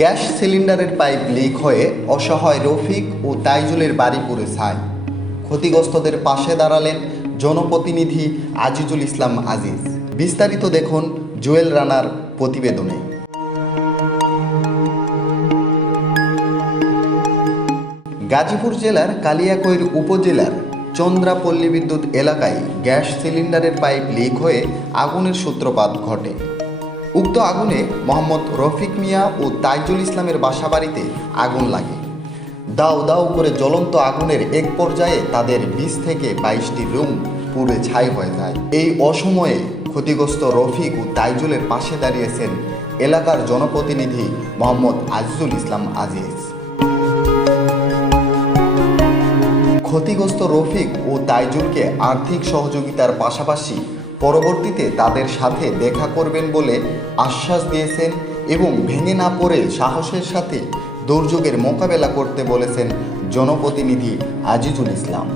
Gas সিলিন্ডারের pipe leak হয়ে অসহায় রফিক ও তাইজুলের বাড়ি পুড়ে ছাই। ক্ষতিগ্রস্তদের পাশে দাঁড়ালেন জনপ্রতিনিধি আজিজুল ইসলাম আজিজ। বিস্তারিত দেখুন জুয়েল রানার প্রতিবেদনে। গাজীপুর জেলার কালিয়াকৈর উপজেলার চন্দ্রাপল্লী বিদ্যুৎ এলাকায় গ্যাস সিলিন্ডারের পাইপ লিক হয়ে আগুনের সূত্রপাত ঘটে। উক্ত আগুনে মোহাম্মদ রফিক মিয়া ও তাইজুল ইসলামের বাসাবাড়িতে আগুন লাগে। দাউ দাউ করে জ্বলন্ত আগুনের এক পর্যায়ে তাদের 20 থেকে 22টি রুম পুড়ে ছাই হয়ে যায়। এই অসময়ে ক্ষতিগ্রস্ত রফিক ও তাইজুলের পাশে দাঁড়িয়েছেন এলাকার জনপ্রতিনিধি মোহাম্মদ আজিজুল ইসলাম আজিজ। ক্ষতিগ্রস্ত রফিক ও তাইজুলকে আর্থিক সহযোগিতার পাশাপাশি পরবর্তীতে তাদের সাথে দেখা করবেন বলে আশ্বাস দিয়েছেন এবং ভেঙে না পড়ে সাহসের সাথে দুর্যোগের মোকাবেলা করতে বলেছেন জনপ্রতিনিধি আজিজুল ইসলাম।